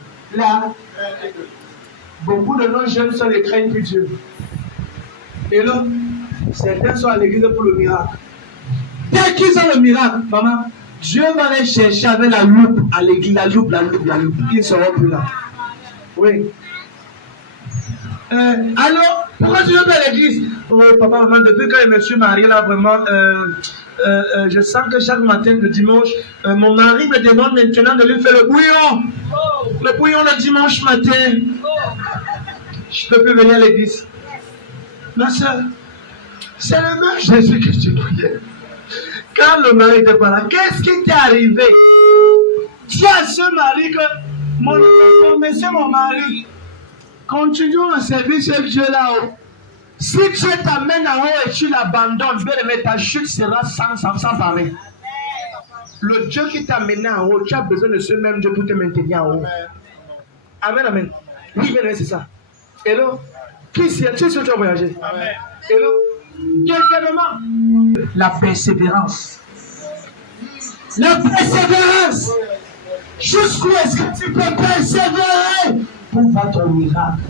Beaucoup de nos jeunes sont les craintes de Dieu. Et là, certains sont à l'église pour le miracle. Dès qu'ils ont le miracle, maman, Dieu va les chercher avec la loupe à l'église, la loupe. Ils ne seront plus là. Oui. Alors, pourquoi tu veux pas à l'église? Oh, papa, maman, depuis que je me suis marié là, vraiment, je sens que chaque matin, le dimanche, mon mari me demande maintenant de lui faire le bouillon. Le bouillon le dimanche matin. Je ne peux plus venir à l'église. Ma soeur, c'est le même Jésus que tu priais. Quand le mari n'était pas là, qu'est-ce qui t'est arrivé? Dis à ce mari que mon mari, continuons à servir ce Dieu là-haut. Si Dieu t'amène en haut et tu l'abandonnes, ta chute sera sans pareil. Le Dieu qui t'a amené en haut, tu as besoin de ce même Dieu pour te maintenir en haut. Amen, amen. Oui, bien, c'est ça. Et là, qui c'est? Tu sais que tu as voyagé. Amen. Et là, deuxièmement, la persévérance. La persévérance. Jusqu'où est-ce que tu peux persévérer pour voir ton miracle?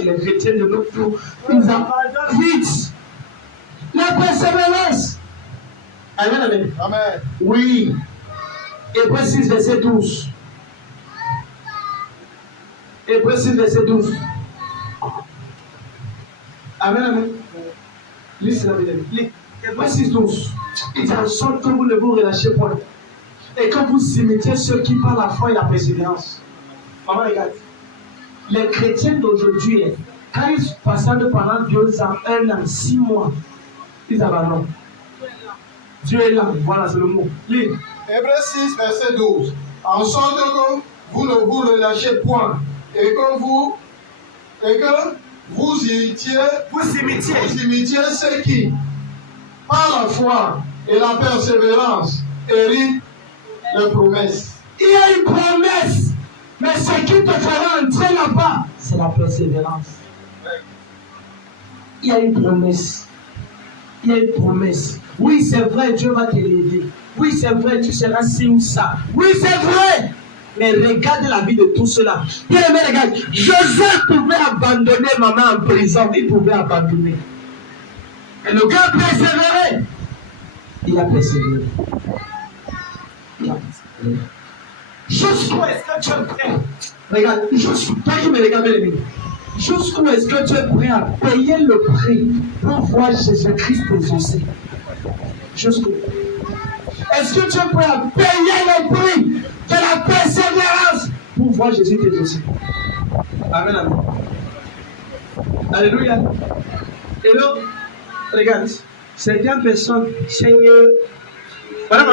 Les chrétiens de notre jour, ils abandonnent vite. La persévérance. Amen, amen. Amen. Oui. Hébreux 6, verset 12. Hébreux 6, verset 12. Amen, amen. Lis cela, bien aimé. Hébreux 6, 12. Il dit en sorte que vous ne vous relâchez point. Et que vous imitiez ceux qui par la foi et la persévérance. Maman, regarde. Les chrétiens d'aujourd'hui, quand ils passent pendant 2 ans, 1 an, 6 mois, ils abandonnent. Dieu est là, voilà, c'est le mot. Lis. Hébreux 6, verset 12. En sorte que vous ne vous relâchez point et que vous imitiez ceux qui, par la foi et la persévérance, héritent les promesses. Il y a une promesse, mais ce qui te fera entrer là-bas, c'est la persévérance. Il y a une promesse. Il y a une promesse. Oui, c'est vrai, Dieu va t'élever. Oui, c'est vrai, tu seras ci ou ça. Oui, c'est vrai. Mais regarde la vie de tout cela. Bien aimé, regarde. Joseph pouvait abandonner maman en prison. Il pouvait abandonner. Et le gars a persévéré. Il a persévéré. Jusqu'où est-ce que tu es prêt? Regarde, toi qui me regardes, jusqu'où est-ce que tu es prêt à payer le prix pour voir Jésus-Christ exaucer? Jusqu'où? Est-ce que tu es prêt à payer le prix de la persévérance pour voir Jésus t'exaucer. Amen, amen. Alléluia. Et là, regarde, certaines personnes, Seigneur, voilà,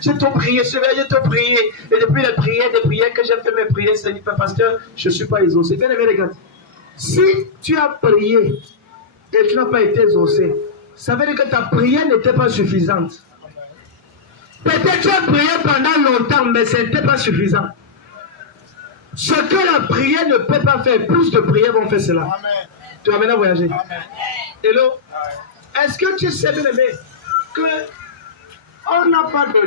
je t'ai prié, je t'ai prié, et depuis les prières que j'ai fait mes prières, Seigneur, pasteur, je ne suis pas exaucé. Bien aimé, regarde, si tu as prié et tu n'as pas été exaucé, ça veut dire que ta prière n'était pas suffisante. Peut-être tu as prié pendant longtemps, mais ce n'était pas suffisant. Ce que la prière ne peut pas faire, plus de prières vont faire cela. Amen. Tu vas maintenant voyager. Amen. Hello? Est-ce que tu sais, bien aimé, qu'on n'a pas de